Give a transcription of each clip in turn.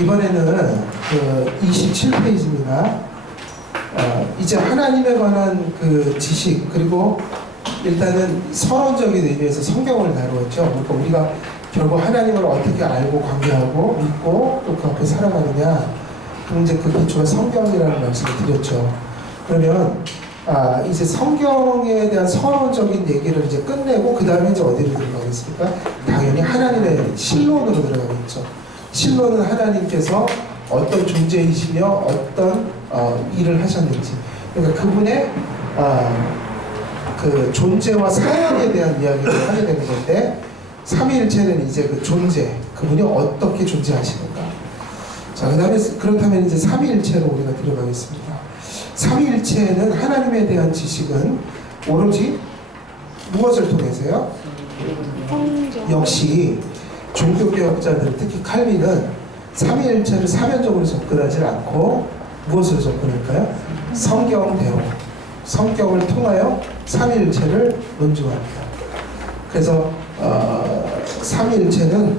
이번에는 그 27페이지입니다. 이제 하나님에 관한 그 지식, 그리고 일단은 서론적인 의미에서 성경을 다루었죠. 그러니까 우리가 결국 하나님을 어떻게 알고 관계하고 믿고 또 그 앞에 살아가느냐, 그럼 이제 그 기초가 성경이라는 말씀을 드렸죠. 그러면 이제 성경에 대한 서론적인 얘기를 이제 끝내고 그 다음에 이제 어디로 들어가겠습니까? 당연히 하나님의 신론으로 들어가겠죠. 신론은 하나님께서 어떤 존재이시며 어떤 일을 하셨는지, 그러니까 그분의 그 존재와 사역에 대한 이야기를 하게 되는 건데, 삼위일체는 이제 그 존재, 그분이 어떻게 존재하시는가. 자, 그 다음에 그렇다면 이제 삼위일체로 우리가 들어가겠습니다. 삼위일체는 하나님에 대한 지식은 오로지 무엇을 통해서요? 역시 종교개혁자들, 특히 칼빈은 삼위일체를 사변적으로 접근하지 않고 무엇으로 접근할까요? 성경대로, 성경을 통하여 삼위일체를 논증합니다. 그래서 삼위일체는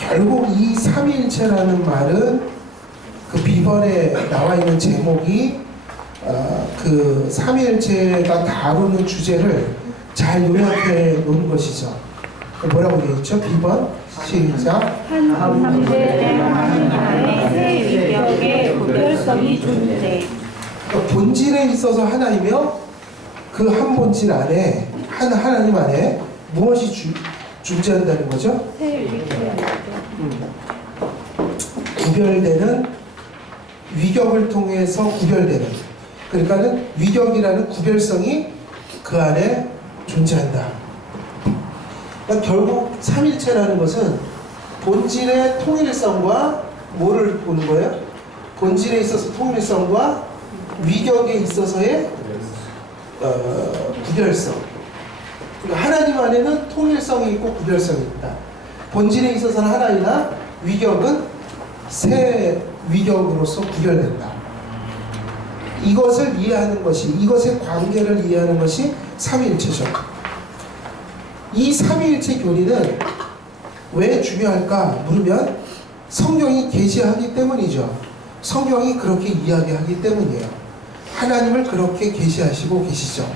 결국 이 삼위일체라는 말은 그 비번에 나와 있는 제목이 그 삼위일체가 다루는 주제를 잘 요약해 놓은 것이죠. 뭐라고 되어 있죠? 비번 시작. 한 삼대의 하나님 안에 새 위격의 구별성이 존재. 그러니까 본질에 있어서 하나이며 그 한 본질 안에 한 하나님 안에 무엇이 존재한다는 거죠? 새 위격. 구별되는, 위격을 통해서 구별되는, 그러니까는 위격이라는 구별성이 그 안에 존재한다. 그러니까 결국 삼일체라는 것은 본질의 통일성과 뭐를 보는 거예요? 본질에 있어서 통일성과 위격에 있어서의 구별성. 그러니까 하나님 안에는 통일성이 있고 구별성이 있다. 본질에 있어서는 하나이나 위격은 새 위격으로서 구별된다. 이것을 이해하는 것이, 이것의 관계를 이해하는 것이 삼위일체죠. 이 삼위일체 교리는 왜 중요할까 물으면 성경이 계시하기 때문이죠. 성경이 그렇게 이야기하기 때문이에요. 하나님을 그렇게 계시하시고 계시죠.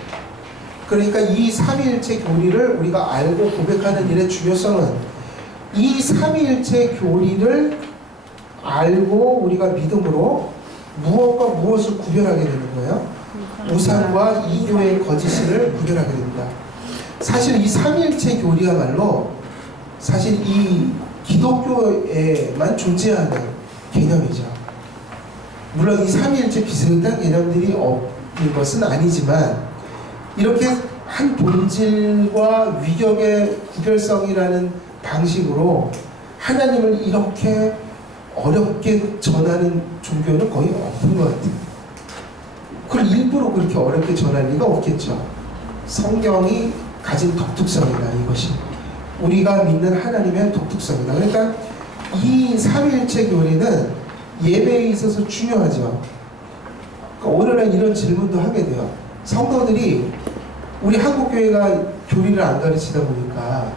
그러니까 이 삼위일체 교리를 우리가 알고 고백하는 일의 중요성은 이 삼위일체 교리를 알고 우리가 믿음으로 무엇과 무엇을 구별하게 되는 거예요? 우상과 이교의 거짓을 구별하게 됩니다. 사실 이 삼위일체 교리야말로 사실 이 기독교에만 존재하는 개념이죠. 물론 이 삼위일체 비슷한 개념들이 없는 것은 아니지만 이렇게 한 본질과 위격의 구별성이라는 방식으로 하나님을 이렇게 어렵게 전하는 종교는 거의 없는 것 같아요. 그걸 일부러 그렇게 어렵게 전할 리가 없겠죠. 성경이 가진 독특성이다, 이것이. 우리가 믿는 하나님의 독특성이다. 그러니까 이 삼위일체 교리는 예배에 있어서 중요하죠. 그러니까 오늘날 이런 질문도 하게 돼요. 성도들이 우리 한국교회가 교리를 안 가르치다 보니까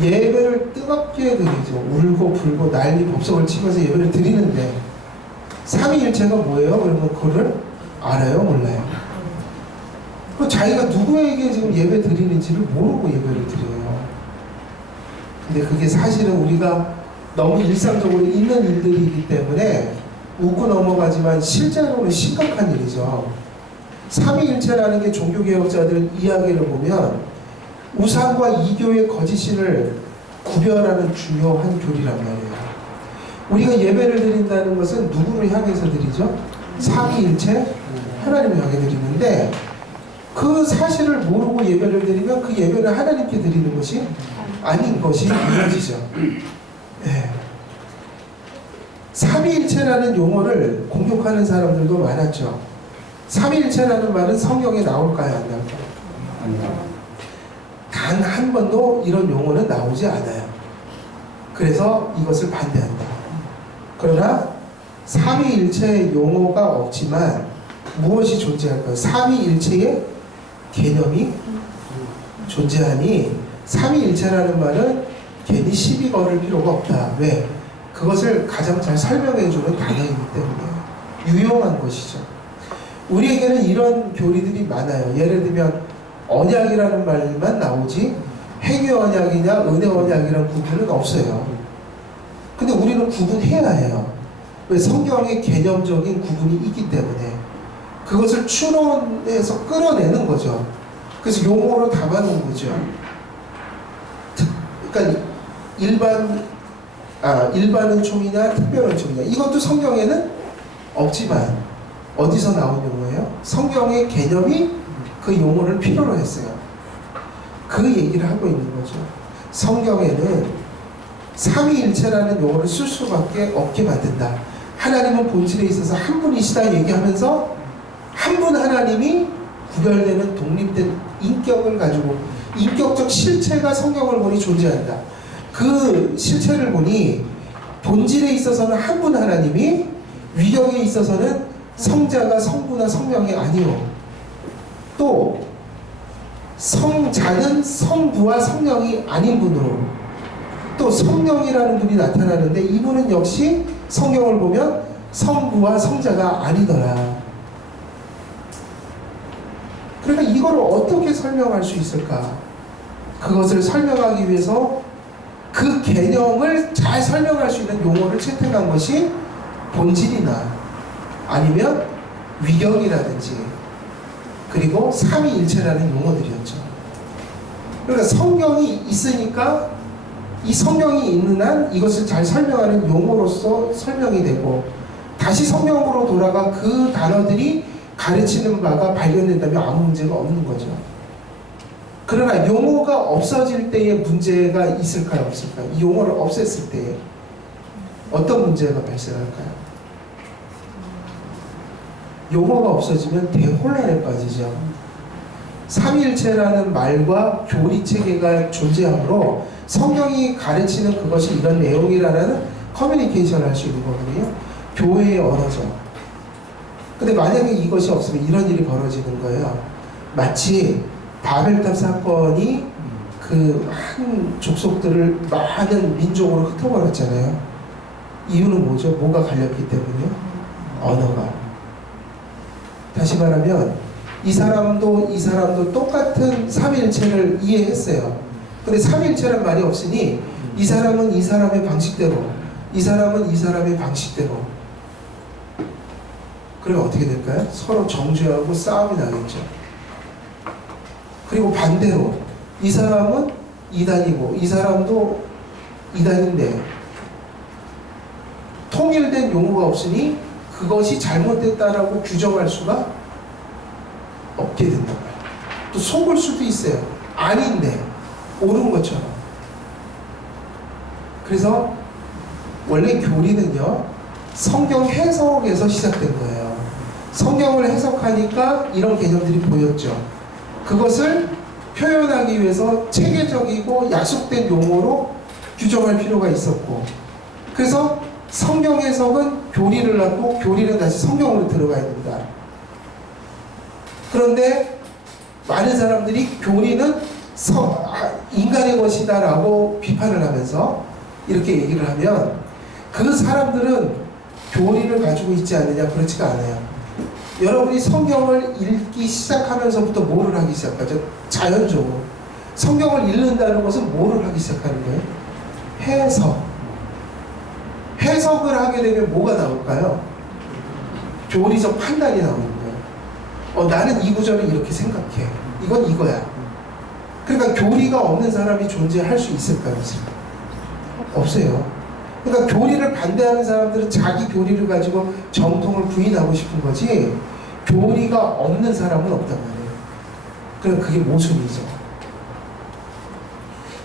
예배를 뜨겁게 드리죠. 울고 불고 난리 법석을 치면서 예배를 드리는데 삼위일체가 뭐예요? 그러면 그거를 알아요? 몰라요? 자기가 누구에게 지금 예배 드리는지를 모르고 예배를 드려요. 근데 그게 사실은 우리가 너무 일상적으로 있는 일들이기 때문에 웃고 넘어가지만 실제로는 심각한 일이죠. 삼위일체라는 게 종교개혁자들 이야기를 보면 우상과 이교의 거짓을 구별하는 중요한 교리란 말이에요. 우리가 예배를 드린다는 것은 누구를 향해서 드리죠? 삼위일체 하나님을 향해 드리는데 그 사실을 모르고 예배를 드리면 그 예배는 하나님께 드리는 것이 아닌 것이 보여지죠. 네. 삼위일체라는 용어를 공격하는 사람들도 많았죠. 삼위일체라는 말은 성경에 나올까요? 안 나올까요? 단 한 번도 이런 용어는 나오지 않아요. 그래서 이것을 반대한다. 그러나 삼위일체 용어가 없지만 무엇이 존재할까요? 삼위일체의 개념이 존재하니 삼위일체라는 말은 괜히 시비 걸을 필요가 없다. 왜? 그것을 가장 잘 설명해주는 단어이기 때문에 유용한 것이죠. 우리에게는 이런 교리들이 많아요. 예를 들면 언약이라는 말만 나오지 행위 언약이냐 은혜 언약이라는 구분은 없어요. 근데 우리는 구분해야 해요. 왜? 성경의 개념적인 구분이 있기 때문에 그것을 추론해서 끌어내는 거죠. 그래서 용어로 담아놓은 거죠. 그러니까 일반 은총이냐 특별 은총이냐 이것도 성경에는 없지만 어디서 나온 용어예요? 성경의 개념이 그 용어를 필요로 했어요. 그 얘기를 하고 있는 거죠. 성경에는 삼위일체라는 용어를 쓸 수밖에 없게 만든다. 하나님은 본질에 있어서 한 분이시다 얘기하면서 한 분 하나님이 구별되는 독립된 인격을 가지고 인격적 실체가 성경을 보니 존재한다. 그 실체를 보니 본질에 있어서는 한 분 하나님이 위격에 있어서는 성자가 성부나 성령이 아니요. 또 성자는 성부와 성령이 아닌 분으로 또 성령이라는 분이 나타나는데 이분은 역시 성경을 보면 성부와 성자가 아니더라. 그러니까 이걸 어떻게 설명할 수 있을까? 그것을 설명하기 위해서 그 개념을 잘 설명할 수 있는 용어를 채택한 것이 본질이나 아니면 위격이라든지 그리고 삼위일체라는 용어들이었죠. 그러니까 성경이 있으니까 이 성경이 있는 한 이것을 잘 설명하는 용어로서 설명이 되고 다시 성경으로 돌아가 그 단어들이 가르치는 바가 발견된다면 아무 문제가 없는 거죠. 그러나 용어가 없어질 때에 문제가 있을까요? 없을까요? 이 용어를 없앴을 때에 어떤 문제가 발생할까요? 용어가 없어지면 대혼란에 빠지죠. 삼위일체라는 말과 교리체계가 존재하므로 성경이 가르치는 그것이 이런 내용이라는 커뮤니케이션을 할 수 있는 거거든요. 교회의 언어죠. 근데 만약에 이것이 없으면 이런 일이 벌어지는 거예요. 마치 바벨탑 사건이 그 한 족속들을 많은 민족으로 흩어버렸잖아요. 이유는 뭐죠? 뭐가 갈렸기 때문이요? 언어가. 다시 말하면 이 사람도 똑같은 삼위일체를 이해했어요. 근데 삼위일체란 말이 없으니 이 사람은 이 사람의 방식대로 이 사람은 이 사람의 방식대로 그러면 어떻게 될까요? 서로 정죄하고 싸움이 나겠죠. 그리고 반대로 이 사람은 이단이고 이 사람도 이단인데 통일된 용어가 없으니 그것이 잘못됐다라고 규정할 수가 없게 된단 말이에요. 또 속을 수도 있어요. 아닌데 옳은 것처럼. 그래서 원래 교리는요 성경 해석에서 시작된 거예요. 성경을 해석하니까 이런 개념들이 보였죠. 그것을 표현하기 위해서 체계적이고 약속된 용어로 규정할 필요가 있었고 그래서 성경 해석은 교리를 하고 교리는 다시 성경으로 들어가야 된다. 그런데 많은 사람들이 교리는 인간의 것이다 라고 비판을 하면서 이렇게 얘기를 하면 그 사람들은 교리를 가지고 있지 않느냐? 그렇지가 않아요. 여러분이 성경을 읽기 시작하면서부터 뭐를 하기 시작하죠? 자연적으로 성경을 읽는다는 것은 뭐를 하기 시작하는 거예요? 해석을 하게 되면 뭐가 나올까요? 교리적 판단이 나오는 거예요. 나는 이 구절을 이렇게 생각해. 이건 이거야. 그러니까 교리가 없는 사람이 존재할 수 있을까요? 없어요. 그러니까 교리를 반대하는 사람들은 자기 교리를 가지고 정통을 부인하고 싶은 거지 교리가 없는 사람은 없단 말이에요. 그럼 그게 모순이죠.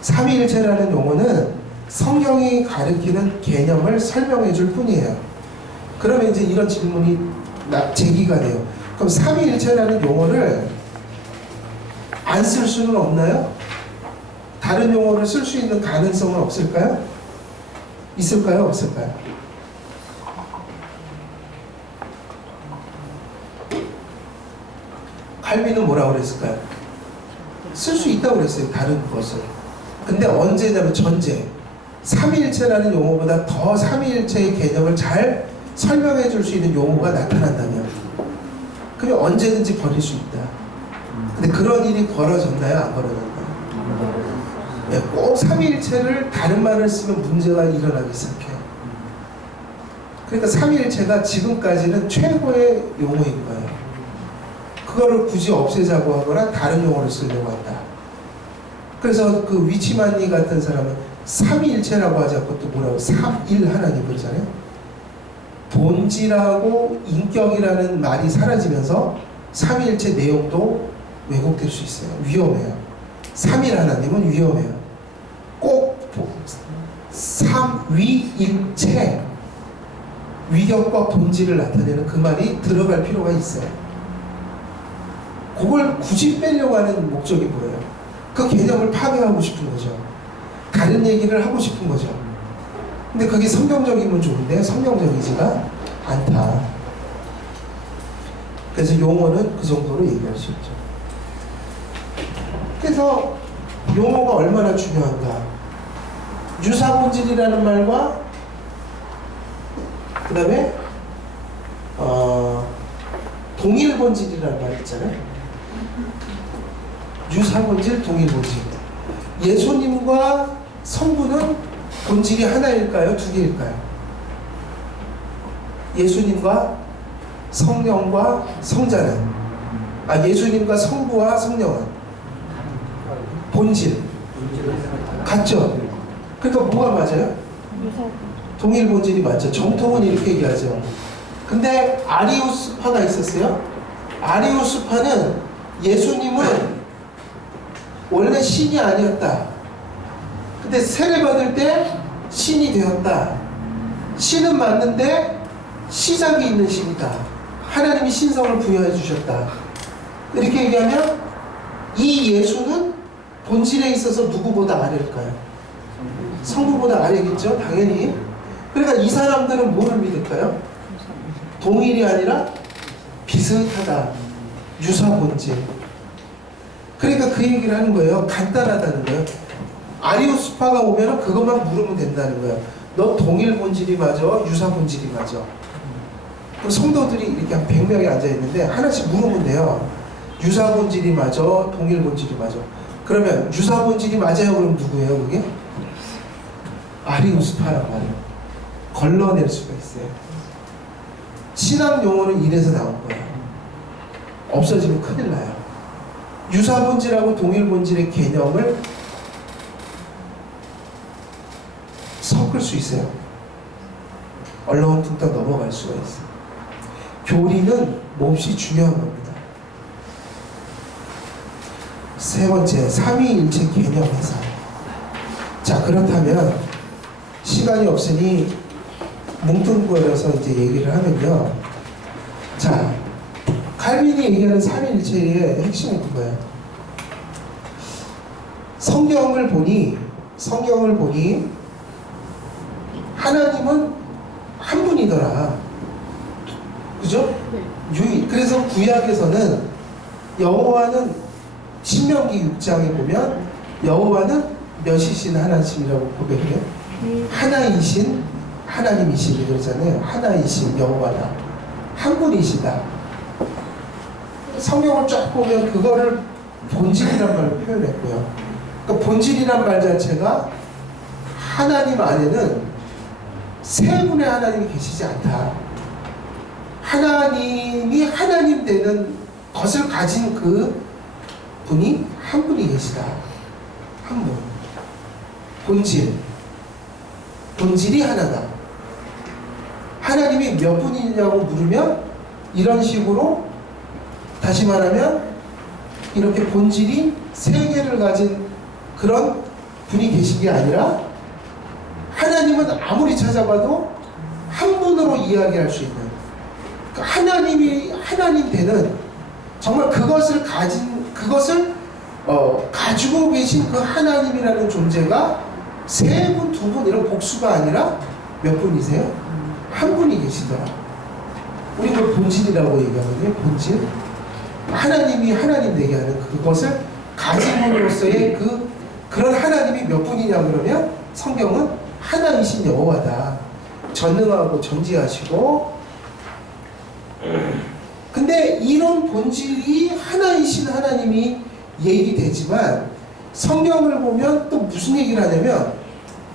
삼위일체라는 용어는 성경이 가리키는 개념을 설명해 줄 뿐이에요. 그러면 이제 이런 질문이 제기가 돼요. 그럼 삼위일체라는 용어를 안 쓸 수는 없나요? 다른 용어를 쓸 수 있는 가능성은 없을까요? 있을까요? 없을까요? 칼빈은 뭐라고 그랬을까요? 쓸 수 있다고 그랬어요. 다른 것을. 근데 언제냐면 전제. 삼위일체라는 용어보다 더 삼위일체의 개념을 잘 설명해 줄 수 있는 용어가 나타난다면 그러면 언제든지 버릴 수 있다. 근데 그런 일이 벌어졌나요? 안 벌어졌나요? 네, 꼭 삼위일체를 다른 말을 쓰면 문제가 일어나기 시작해요. 그러니까 삼위일체가 지금까지는 최고의 용어인 거예요. 그거를 굳이 없애자고 하거나 다른 용어를 쓰려고 한다. 그래서 그 위치만니 같은 사람은 삼위일체라고 하지 않고 또 뭐라고 삼일 하나님 그러잖아요. 본질하고 인격이라는 말이 사라지면서 삼위일체 내용도 왜곡될 수 있어요. 위험해요. 삼일 하나님은 위험해요. 꼭 삼위일체 위격과 본질을 나타내는 그 말이 들어갈 필요가 있어요. 그걸 굳이 빼려고 하는 목적이 뭐예요? 그 개념을 파괴하고 싶은 거죠. 다른 얘기를 하고 싶은 거죠. 근데 그게 성경적이면 좋은데 성경적이지가 않다. 그래서 용어는 그 정도로 얘기할 수 있죠. 그래서 용어가 얼마나 중요한가. 유사본질이라는 말과 그 다음에 동일본질이라는 말 있잖아요. 유사본질, 동일본질. 예수님과 성부는 본질이 하나일까요? 두 개일까요? 예수님과 성령과 성자는 예수님과 성부와 성령은 본질 같죠? 그러니까 뭐가 맞아요? 동일 본질이 맞죠. 정통은 이렇게 얘기하죠. 근데 아리우스파가 있었어요. 아리우스파는 예수님은 원래 신이 아니었다. 근데 세례 받을 때 신이 되었다. 신은 맞는데 시작이 있는 신이다. 하나님이 신성을 부여해 주셨다. 이렇게 얘기하면 이 예수는 본질에 있어서 누구보다 아래일까요? 성부보다 아래겠죠? 당연히. 그러니까 이 사람들은 뭐를 믿을까요? 동일이 아니라 비슷하다. 유사본질. 그러니까 그 얘기를 하는 거예요. 간단하다는 거예요. 아리우스파가 오면 그것만 물으면 된다는 거예요. 너 동일 본질이 맞아? 유사 본질이 맞아? 그럼 성도들이 이렇게 한 100명이 앉아있는데 하나씩 물으면 돼요. 유사 본질이 맞아? 동일 본질이 맞아? 그러면 유사 본질이 맞아요? 그럼 누구예요 그게? 아리우스파란 말이에요. 걸러낼 수가 있어요. 신학 용어는 이래서 나온 거예요. 없어지면 큰일 나요. 유사 본질하고 동일 본질의 개념을 섞을 수 있어요. 얼렁뚱땅 넘어갈 수가 있어요. 교리는 몹시 중요한 겁니다. 세 번째, 삼위일체 개념 해석. 자, 그렇다면 시간이 없으니 뭉뚱그려서 이제 얘기를 하면요. 자, 칼빈이 얘기하는 삼위일체의 핵심은 그거예요. 성경을 보니 하나님은 한 분이더라. 그죠? 그래서 구약에서는 여호와는 신명기 6장에 보면 여호와는 몇이신 하나님이라고 고백해요. 하나이신 하나님이시니 그러잖아요. 하나이신 여호와다. 한 분이시다. 성경을 쫙 보면 그거를 본질이란 말로 표현했고요. 그러니까 본질이란 말 자체가 하나님 안에는 세 분의 하나님이 계시지 않다. 하나님이 하나님 되는 것을 가진 그 분이 한 분이 계시다. 한 분. 본질이 하나다. 하나님이 몇 분이냐고 물으면 이런 식으로 다시 말하면 이렇게 본질이 세 개를 가진 그런 분이 계신 게 아니라 하나님은 아무리 찾아봐도 한 분으로 이야기할 수 있는 하나님이 하나님 되는 정말 그것을 가지고 계신 그 하나님이라는 존재가 세 분, 두 분 이런 복수가 아니라 몇 분이세요? 한 분이 계시더라. 우리 그걸 본질이라고 얘기하거든요. 본질. 하나님이 하나님 되게 하는 그것을 가짐으로써의 그런 하나님이 몇 분이냐 그러면 성경은 하나이신 여호와다. 전능하고 전지하시고. 근데 이런 본질이 하나이신 하나님이 얘기되지만 성경을 보면 또 무슨 얘기를 하냐면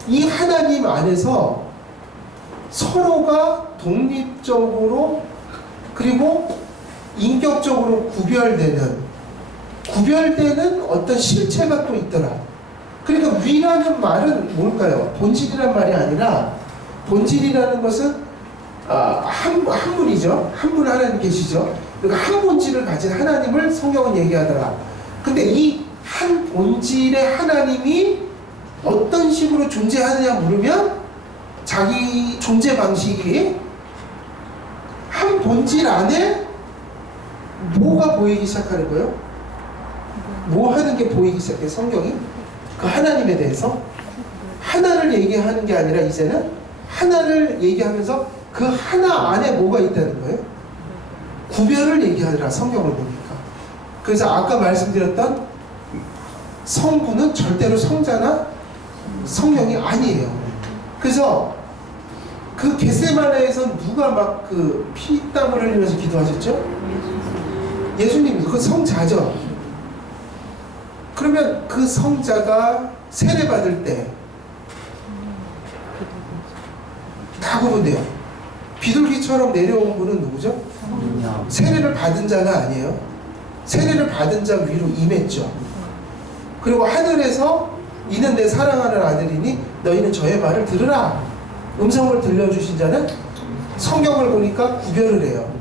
이 하나님 안에서 서로가 독립적으로 그리고 인격적으로 구별되는 어떤 실체가 또 있더라. 그러니까 위라는 말은 뭘까요? 본질이란 말이 아니라 본질이라는 것은 한 분이죠. 한 분 하나님 계시죠. 그러니까 한 본질을 가진 하나님을 성경은 얘기하더라. 근데 이 한 본질의 하나님이 어떤 식으로 존재하느냐 물으면 자기 존재 방식이 한 본질 안에 뭐가 보이기 시작하는 거예요? 뭐 하는 게 보이기 시작해 성경이? 그 하나님에 대해서 하나를 얘기하는 게 아니라 이제는 하나를 얘기하면서 그 하나 안에 뭐가 있다는 거예요? 구별을 얘기하더라 성경을 보니까. 그래서 아까 말씀드렸던 성부는 절대로 성자나 성령이 아니에요. 그래서 그 겟세마네에서 누가 막 그 피땀을 흘리면서 기도하셨죠? 예수님, 그 성자죠. 그러면 그 성자가 세례 받을 때 다 구분돼요. 비둘기처럼 내려온 분은 누구죠? 세례를 받은 자가 아니에요. 세례를 받은 자 위로 임했죠. 그리고 하늘에서 이는 내 사랑하는 아들이니 너희는 저의 말을 들으라. 음성을 들려주신 자는 성경을 보니까 구별을 해요.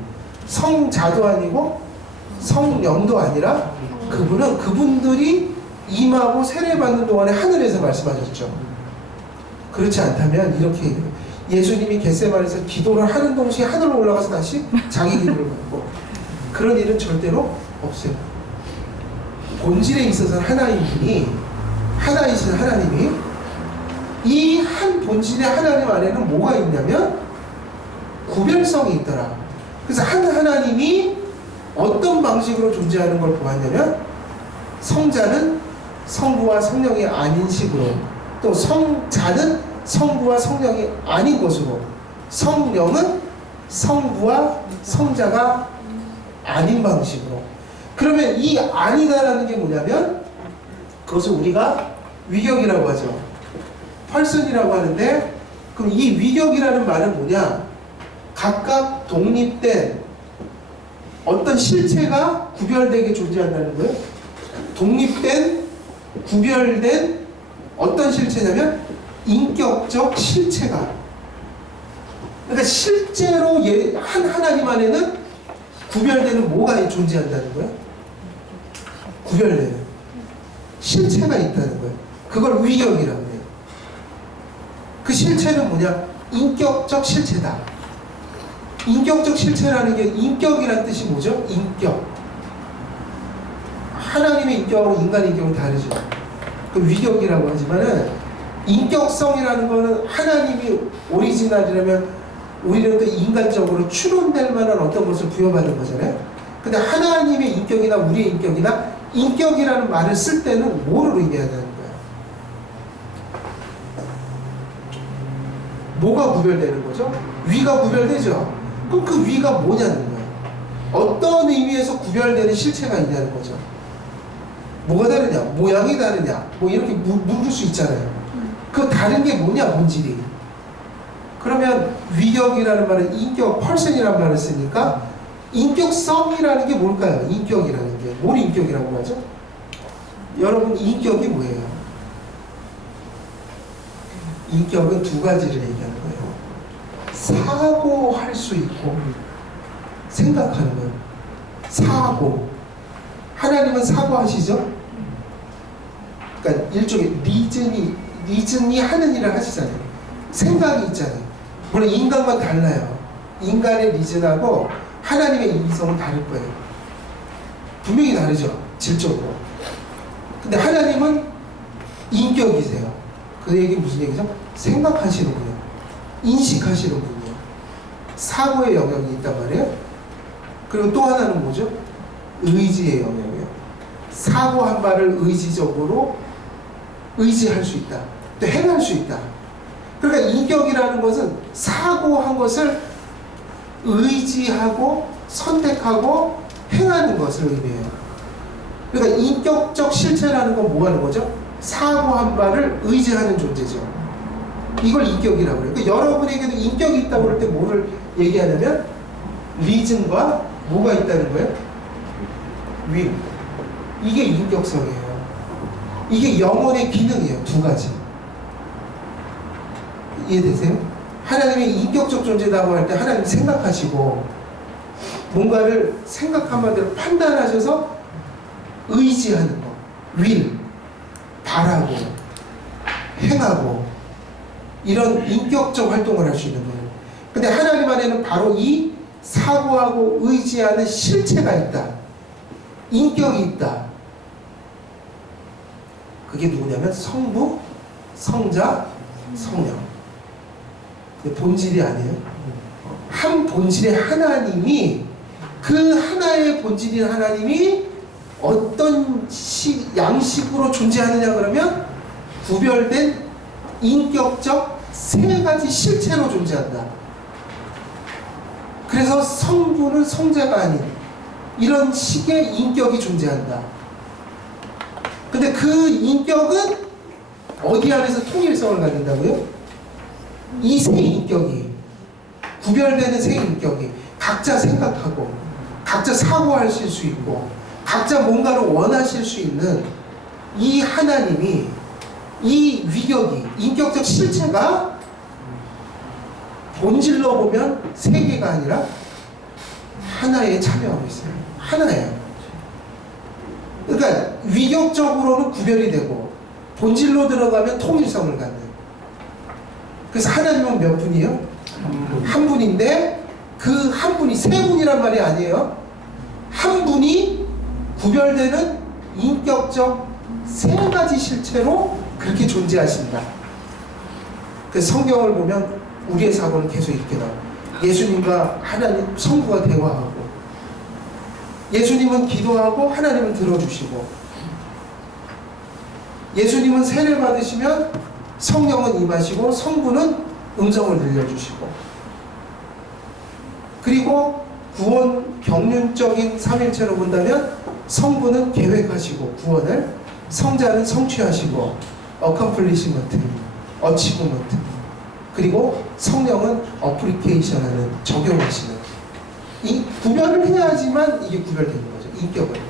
성자도 아니고 성령도 아니라 그분들이 임하고 세례받는 동안에 하늘에서 말씀하셨죠. 그렇지 않다면 이렇게 예수님이 겟세마네에서 기도를 하는 동시에 하늘로 올라가서 다시 자기 기도를 받고 그런 일은 절대로 없어요. 본질에 있어서는 하나이신 하나님이 이 한 본질의 하나님 안에는 뭐가 있냐면 구별성이 있더라. 그래서 한 하나님이 어떤 방식으로 존재하는 걸 보았냐면 성자는 성부와 성령이 아닌 식으로, 또 성자는 성부와 성령이 아닌 것으로, 성령은 성부와 성자가 아닌 방식으로. 그러면 이 아니다라는 게 뭐냐면 그것을 우리가 위격이라고 하죠. 펄슨이라고 하는데, 그럼 이 위격이라는 말은 뭐냐? 각각 독립된 어떤 실체가 구별되게 존재한다는 거예요. 독립된, 구별된 어떤 실체냐면 인격적 실체가. 그러니까 실제로 한 하나님 안에는 구별되는 뭐가 존재한다는 거예요? 구별되는 실체가 있다는 거예요. 그걸 위격이라고 해요. 그 실체는 뭐냐? 인격적 실체다. 인격적 실체라는 게, 인격이라는 뜻이 뭐죠? 인격. 하나님의 인격하고 인간의 인격은 다르죠. 그 위격이라고 하지만은 인격성이라는 거는 하나님이 오리지널이라면 우리는 또 인간적으로 추론될 만한 어떤 것을 부여받은 거잖아요. 근데 하나님의 인격이나 우리의 인격이나 인격이라는 말을 쓸 때는 뭐를 의미하는 거예요? 뭐가 구별되는 거죠? 위가 구별되죠? 그럼 그 위가 뭐냐는 거예요. 어떤 의미에서 구별되는 실체가 있냐는 거죠. 뭐가 다르냐? 모양이 다르냐? 뭐 이렇게 물을 수 있잖아요. 그 다른 게 뭐냐? 본질이. 그러면 위격이라는 말은 인격, 펄슨이라는 말을 쓰니까 인격성이라는 게 뭘까요? 인격이라는 게. 뭘 인격이라고 하죠? 여러분, 인격이 뭐예요? 인격은 두 가지를 얘기하는 거예요. 사고할 수 있고 생각하는 거예요. 사고. 하나님은 사고하시죠? 그러니까 일종의 리즌이 하는 일을 하시잖아요. 생각이 있잖아요. 물론 인간과 달라요. 인간의 리즌하고 하나님의 이성은 다를 거예요. 분명히 다르죠. 질적으로. 근데 하나님은 인격이세요. 그 얘기 무슨 얘기죠? 생각하시는 분이에요. 인식하시는 분이에요. 사고의 영역이 있단 말이에요. 그리고 또 하나는 뭐죠? 의지의 영역이에요. 사고 한 발을 의지적으로 의지할 수 있다. 또 행할 수 있다. 그러니까 인격이라는 것은 사고한 것을 의지하고 선택하고 행하는 것을 의미해요. 그러니까 인격적 실체라는 건 뭐 하는 거죠? 사고한 바를 의지하는 존재죠. 이걸 인격이라고 그래요. 그러니까 여러분에게도 인격이 있다고 그럴 때 뭐를 얘기하냐면 리즌과 뭐가 있다는 거예요? 윌. 이게 인격성이에요. 이게 영혼의 기능이에요. 두 가지. 이해되세요? 하나님이 인격적 존재라고 할 때 하나님 생각하시고 뭔가를 생각한 바대로 판단하셔서 의지하는 거. 윌. 바라고 행하고 이런 인격적 활동을 할 수 있는 거예요. 근데 하나님 안에는 바로 이 사고하고 의지하는 실체가 있다. 인격이 있다. 그게 누구냐면 성부, 성자, 성령. 근데 본질이 아니에요. 한 본질의 하나님이 그 하나의 본질인 하나님이 어떤 양식으로 존재하느냐 그러면 구별된 인격적 세 가지 실체로 존재한다. 그래서 성부는 성자가 아닌 이런 식의 인격이 존재한다. 근데 그 인격은 어디 안에서 통일성을 갖는다고요? 이 세 인격이 구별되는 세 인격이 각자 생각하고 각자 사고하실 수 있고 각자 뭔가를 원하실 수 있는 이 하나님이 이 위격이 인격적 실체가 본질로 보면 세 개가 아니라 하나에 참여하고 있어요. 하나예요. 그러니까 위격적으로는 구별이 되고 본질로 들어가면 통일성을 갖는. 그래서 하나님은 몇 분이에요? 한 분인데 그 한 분이 세 분이란 말이 아니에요. 한 분이 구별되는 인격적 세 가지 실체로 그렇게 존재하신다. 그래서 성경을 보면 우리의 사고는 계속 이렇게 나와요. 예수님과 하나님 성부가 대화하고 예수님은 기도하고 하나님은 들어주시고 예수님은 세례를 받으시면 성령은 임하시고 성부는 음성을 들려주시고 그리고 구원 경륜적인 삼일체로 본다면 성부는 계획하시고 구원을 성자는 성취하시고 어컴플리시먼트, 어치브먼트 그리고 성령은 어플리케이션하는 적용하시는 이 구별을 해야지만 이게 구별되는 거죠. 인격을.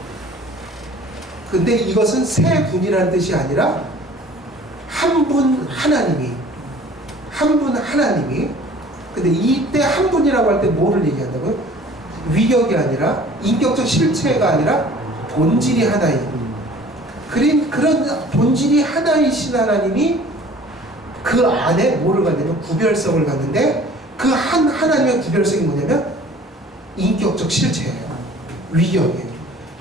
근데 이것은 세 분이라는 뜻이 아니라 한 분 하나님이 근데 이때 한 분이라고 할 때 뭐를 얘기한다고요? 위격이 아니라 인격적 실체가 아니라 본질이 하나인 그런 본질이 하나이신 하나님이 그 안에 뭐를 갖냐면 구별성을 갖는데 그 한 하나님의 구별성이 뭐냐면 인격적 실체예요. 위격이에요.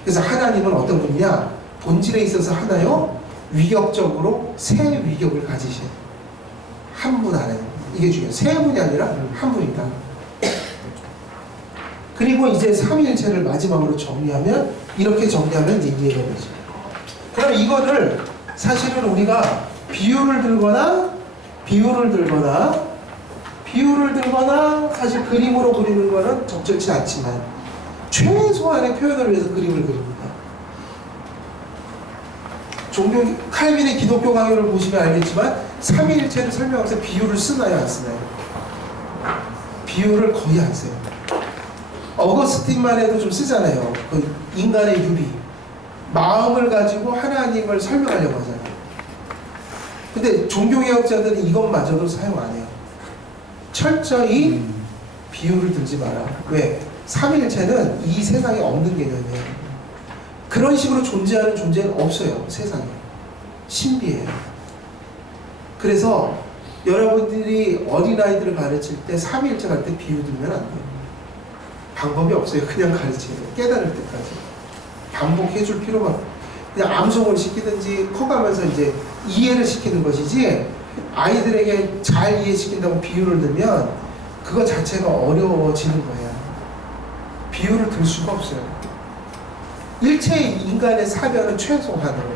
그래서 하나님은 어떤 분이냐? 본질에 있어서 하나요? 위격적으로 세 위격을 가지신 한 분 안에 이게 중요해요. 세 분이 아니라 한 분이다. 그리고 이제 삼위일체를 마지막으로 정리하면 이렇게 정리하면 이제 이해가 되죠. 그럼 이거를 사실은 우리가 비유를 들거나 사실 그림으로 그리는 거는 적절치 않지만 최소한의 표현을 위해서 그림을 그립니다. 칼빈의 기독교 강요를 보시면 알겠지만 삼위일체를 설명하면서 비유를 쓰나요 안 쓰나요? 비유를 거의 안 써요. 어거스틴만 해도 좀 쓰잖아요. 그 인간의 유비 마음을 가지고 하나님을 설명하려고 하잖아요. 근데 종교개혁자들은 이것마저도 사용 안 해요. 철저히 비유를 들지 마라. 왜? 삼위일체는 이 세상에 없는 개념이에요. 그런 식으로 존재하는 존재는 없어요. 세상에. 신비해요. 그래서 여러분들이 어린아이들을 가르칠 때 삼위일체 갈 때 비유 들면 안 돼요. 방법이 없어요. 그냥 가르치는 거예요. 깨달을 때까지. 반복해 줄 필요가 그냥 암송을 시키든지 커가면서 이제 이해를 시키는 것이지 아이들에게 잘 이해시킨다고 비유를 들면 그거 자체가 어려워지는 거예요. 비유를 들 수가 없어요. 일체 인간의 사변은 최소한으로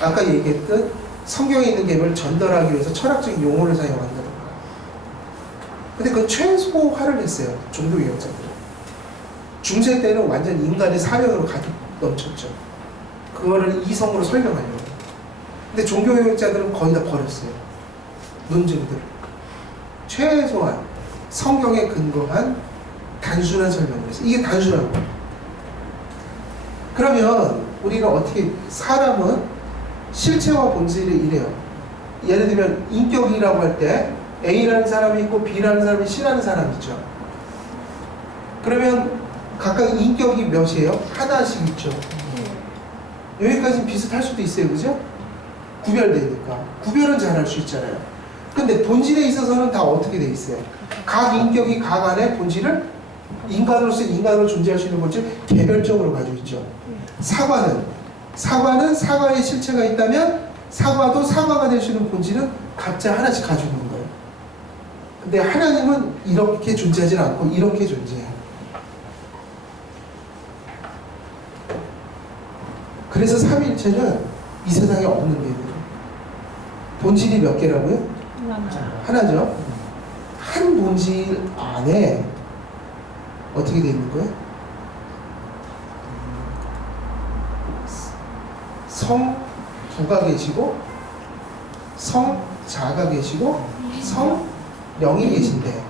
아까 얘기했듯 성경에 있는 계명을 전달하기 위해서 철학적인 용어를 사용한다는 거예요. 근데 그건 최소화를 했어요. 종교개혁자들은. 중세 때는 완전 인간의 사명으로 가득 넘쳤죠. 그거를 이성으로 설명하려고. 근데 종교개혁자들은 거의 다 버렸어요. 논증들. 최소한 성경에 근거한 단순한 설명을 했어요. 이게 단순한 거예요. 그러면 우리는 어떻게, 사람은 실체와 본질이 이래요. 예를 들면 인격이라고 할 때 A라는 사람이 있고 B라는 사람이 C라는 사람이 있죠. 그러면 각각 인격이 몇이에요? 하나씩 있죠. 여기까지는 비슷할 수도 있어요. 그죠? 구별되니까. 구별은 잘 할 수 있잖아요. 근데 본질에 있어서는 다 어떻게 돼 있어요? 각 인격이 각 안에 본질을 인간으로서 인간으로 존재할 수 있는 본질 개별적으로 가지고 있죠. 사과는 사과의 실체가 있다면 사과도 사과가 될 수 있는 본질은 각자 하나씩 가지고 있는 거예요. 근데 하나님은 이렇게 존재하지 않고 이렇게 존재해요. 그래서 삼위일체는 이 세상에 없는 게 있어요. 본질이 몇 개라고요? 하나죠. 한 본질 안에 어떻게 되어 있는 거예요? 성부가 계시고 성자가 계시고 성령이 계신데,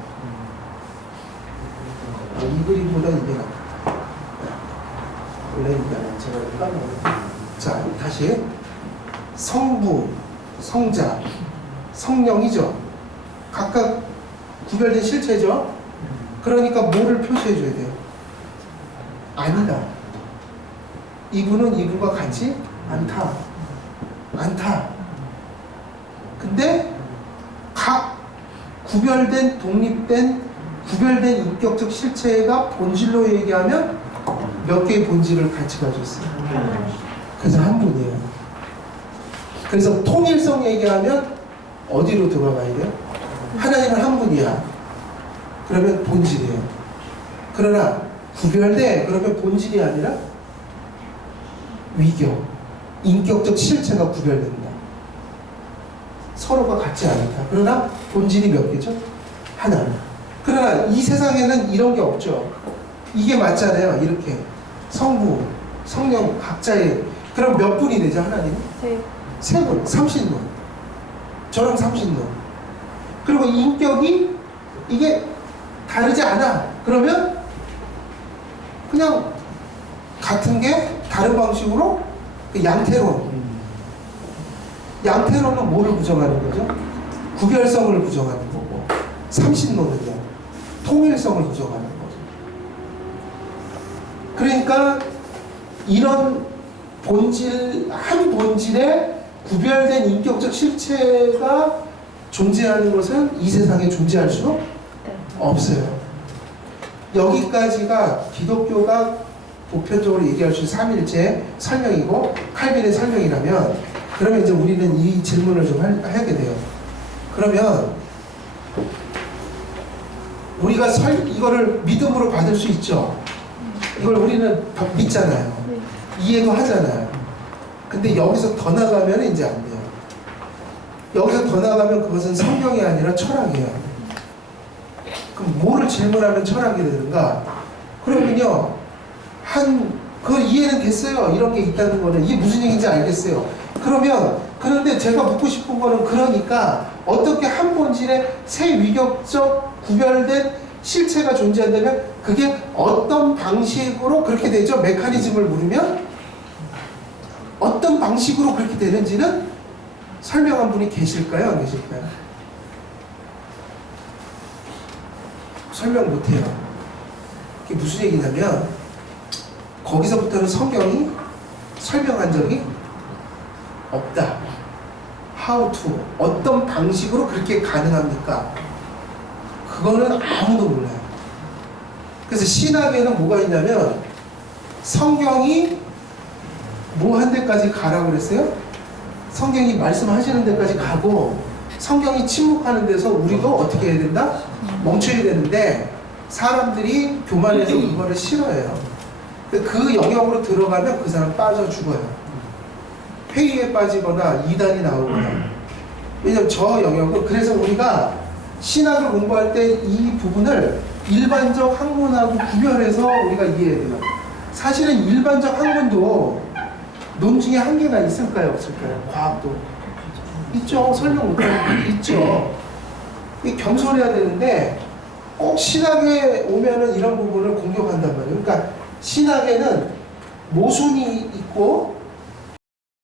이 그림보다 이게 낫다. 원래 제가 까먹었어요. 자, 다시. 성부, 성자, 성령이죠. 각각 구별된 실체죠. 그러니까 뭐를 표시해줘야 돼요? 아니다. 이분은 이분과 같이 않다. 근데 각 구별된, 독립된, 구별된 인격적 실체가 본질로 얘기하면 몇 개의 본질을 같이 가지고 있어요. 그래서 한 분이에요. 그래서 통일성 얘기하면 어디로 들어가야 돼요? 하나님은 한 분이야. 그러면 본질이에요. 그러나 구별돼. 그러면 본질이 아니라 위격, 인격적 실체가 구별된다. 서로가 같지 않다. 그러나 본질이 몇 개죠? 하나. 그러나 이 세상에는 이런 게 없죠. 이게 맞잖아요. 이렇게 성부, 성령 각자의. 그럼 몇 분이 되죠? 하나님은? 세 분. 삼신론. 저랑 삼신론. 그리고 인격이 이게 다르지 않아. 그러면 그냥 같은 게 다른 방식으로 양태론. 양태론은 뭐를 부정하는 거죠? 구별성을 부정하는 거고, 삼신론은요, 통일성을 부정하는 거죠. 그러니까 이런 본질, 한 본질에 구별된 인격적 실체가 존재하는 것은 이 세상에 존재할 수 없어요. 여기까지가 기독교가 보편적으로 얘기할 수 있는 삼일체 설명이고 칼빈의 설명이라면, 그러면 이제 우리는 이 질문을 좀 하게 돼요. 그러면 우리가 이거를 믿음으로 받을 수 있죠. 이걸 우리는 믿잖아요. 이해도 하잖아요. 근데 여기서 더 나가면 이제 안 돼요. 여기서 더 나가면 그것은 성경이 아니라 철학이에요. 그럼 뭐를 질문하면 철학이 되는가? 그러면요, 그걸 이해는 됐어요. 이런 게 있다는 거는. 이게 무슨 얘기인지 알겠어요. 그런데 제가 묻고 싶은 거는, 그러니까 어떻게 한 본질에 새 위격적 구별된 실체가 존재한다면 그게 어떤 방식으로 그렇게 되죠? 메커니즘을 물으면 어떤 방식으로 그렇게 되는지는 설명한 분이 계실까요? 안 계실까요? 설명 못해요. 그게 무슨 얘기냐면, 거기서부터는 성경이 설명한 적이 없다. How to, 어떤 방식으로 그렇게 가능합니까? 그거는 아무도 몰라요. 그래서 신학에는 뭐가 있냐면, 성경이 뭐 한 데까지 가라고 그랬어요? 성경이 말씀하시는 데까지 가고, 성경이 침묵하는 데서 우리도 어떻게 해야 된다? 멈춰야 되는데, 사람들이 교만해서 그거를 싫어해요. 그 영역으로 들어가면 그 사람 빠져 죽어요. 회의에 빠지거나 이단이 나오거나. 왜냐면 저 영역은 그래서 우리가 신학을 공부할 때 이 부분을 일반적 학문하고 구별해서 우리가 이해해야 돼요. 사실은 일반적 학문도 논증의 한계가 있을까요, 없을까요? 과학도 있죠. 설명 못하는 게 있죠. 이 겸손해야 되는데 꼭 신학에 오면은 이런 부분을 공격한단 말이에요. 그러니까 신학에는 모순이 있고